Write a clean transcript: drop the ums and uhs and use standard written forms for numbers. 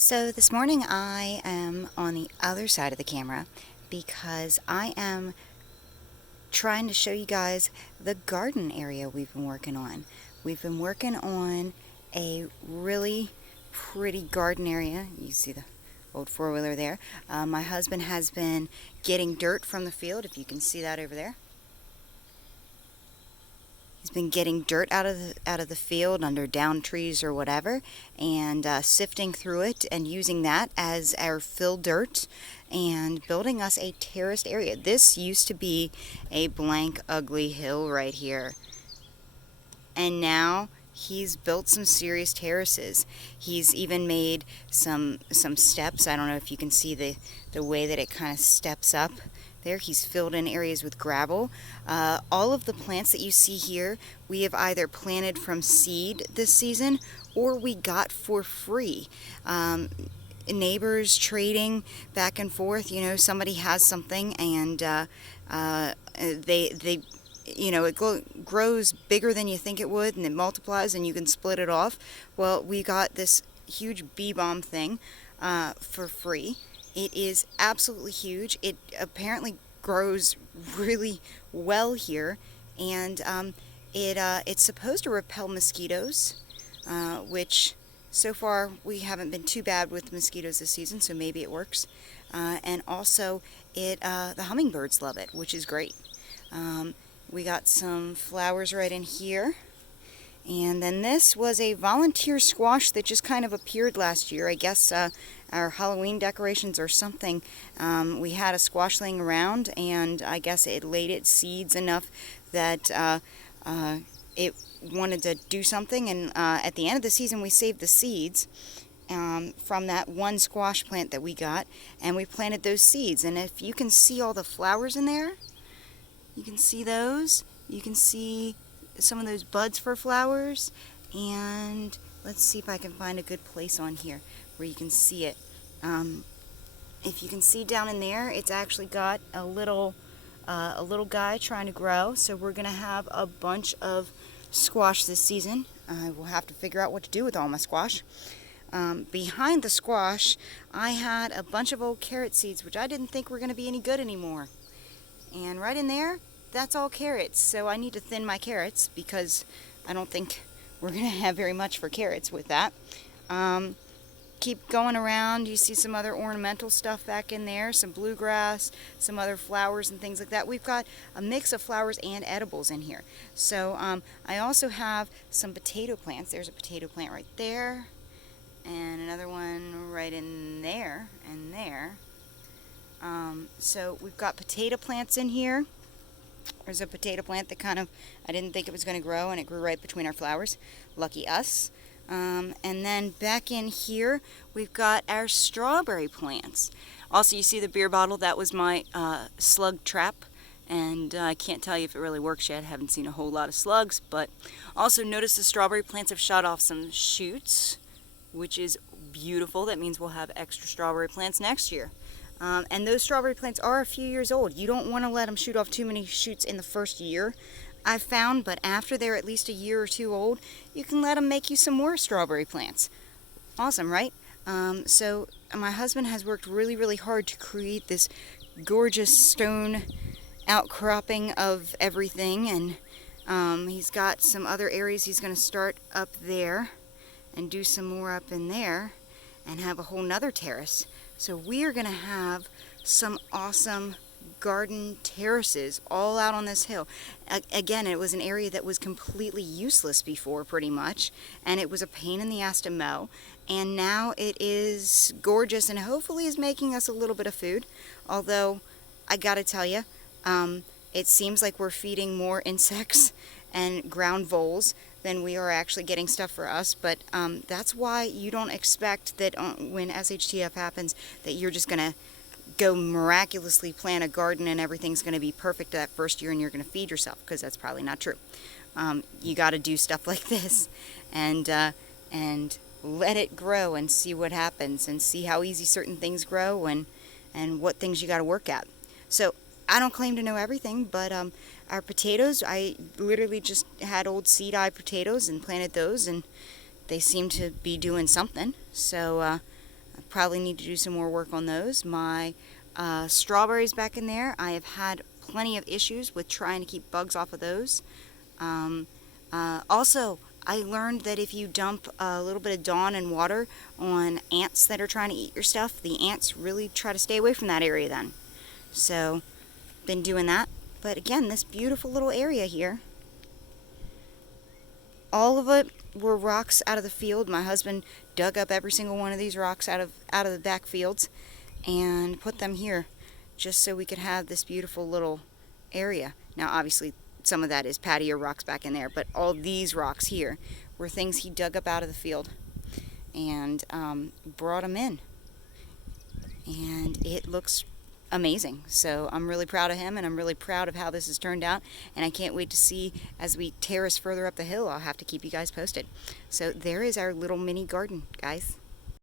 So this morning I am on the other side of the camera because I am trying to show you guys the garden area we've been working on. We've been working on a really pretty garden area. You see the old four-wheeler there. My husband has been getting dirt from the field, if you can see that over there. He's been getting dirt out of the field under down trees or whatever, and sifting through it and using that as our fill dirt and building us a terraced area. This used to be a blank, ugly hill right here, and now he's built some serious terraces. He's even made some steps. I don't know if you can see the way that it kind of steps up there. He's filled in areas with gravel. All of the plants that you see here, we have either planted from seed this season or we got for free. Neighbors trading back and forth. You know, somebody has something and they it grows bigger than you think it would, and it multiplies and you can split it off. Well, we got this huge bee balm thing for free. It is absolutely huge. It apparently grows really well here, and it's supposed to repel mosquitoes, which so far we haven't been too bad with mosquitoes this season, so maybe it works. And also, the hummingbirds love it, which is great. We got some flowers right in here. And then this was a volunteer squash that just kind of appeared last year. I guess our Halloween decorations or something. We had a squash laying around, and I guess it laid its seeds enough that it wanted to do something. And at the end of the season, we saved the seeds from that one squash plant that we got, and we planted those seeds. And if you can see all the flowers in there, you can see those. You can see some of those buds for flowers, and let's see if I can find a good place on here where you can see it. If you can see down in there, it's actually got a little guy trying to grow, so we're gonna have a bunch of squash this season. I will have to figure out what to do with all my squash. Behind the squash, I had a bunch of old carrot seeds, which I didn't think were gonna be any good anymore. And right in there, that's all carrots. So I need to thin my carrots because I don't think we're going to have very much for carrots with that. Keep going around. You see some other ornamental stuff back in there, some bluegrass, some other flowers and things like that. We've got a mix of flowers and edibles in here. So I also have some potato plants. There's a potato plant right there, and another one right in there and there. So we've got potato plants in here. There's a potato plant that I didn't think it was going to grow, and it grew right between our flowers. Lucky us. And then back in here, we've got our strawberry plants. Also, you see the beer bottle? That was my slug trap, and I can't tell you if it really works yet. I haven't seen a whole lot of slugs, but also notice the strawberry plants have shot off some shoots, which is beautiful. That means we'll have extra strawberry plants next year. And those strawberry plants are a few years old. You don't want to let them shoot off too many shoots in the first year, I've found, but after they're at least a year or two old, you can let them make you some more strawberry plants. Awesome, right? So my husband has worked really, really hard to create this gorgeous stone outcropping of everything, and he's got some other areas he's going to start up there and do some more up in there and have a whole nother terrace. So we are going to have some awesome garden terraces all out on this hill. Again, it was an area that was completely useless before, pretty much, and it was a pain in the ass to mow. And now it is gorgeous and hopefully is making us a little bit of food. Although, I gotta tell you, it seems like we're feeding more insects and ground voles than we are actually getting stuff for us, but that's why you don't expect that when SHTF happens that you're just going to go miraculously plant a garden and everything's going to be perfect that first year and you're going to feed yourself, because that's probably not true. You got to do stuff like this and let it grow and see what happens and see how easy certain things grow and what things you got to work at. So I don't claim to know everything, but our potatoes, I literally just had old seed-eye potatoes and planted those, and they seem to be doing something. So Probably need to do some more work on those. My strawberries back in there, I have had plenty of issues with trying to keep bugs off of those. Also, I learned that if you dump a little bit of Dawn and water on ants that are trying to eat your stuff, the ants really try to stay away from that area then. So, been doing that. But again, this beautiful little area here, all of it were rocks out of the field. My husband dug up every single one of these rocks out of the back fields and put them here just so we could have this beautiful little area. Now obviously some of that is patio rocks back in there, but all these rocks here were things he dug up out of the field and brought them in, and it looks amazing. So I'm really proud of him, and I'm really proud of how this has turned out, and I can't wait to see as we terrace further up the hill. I'll have to keep you guys posted. So there is our little mini garden, guys.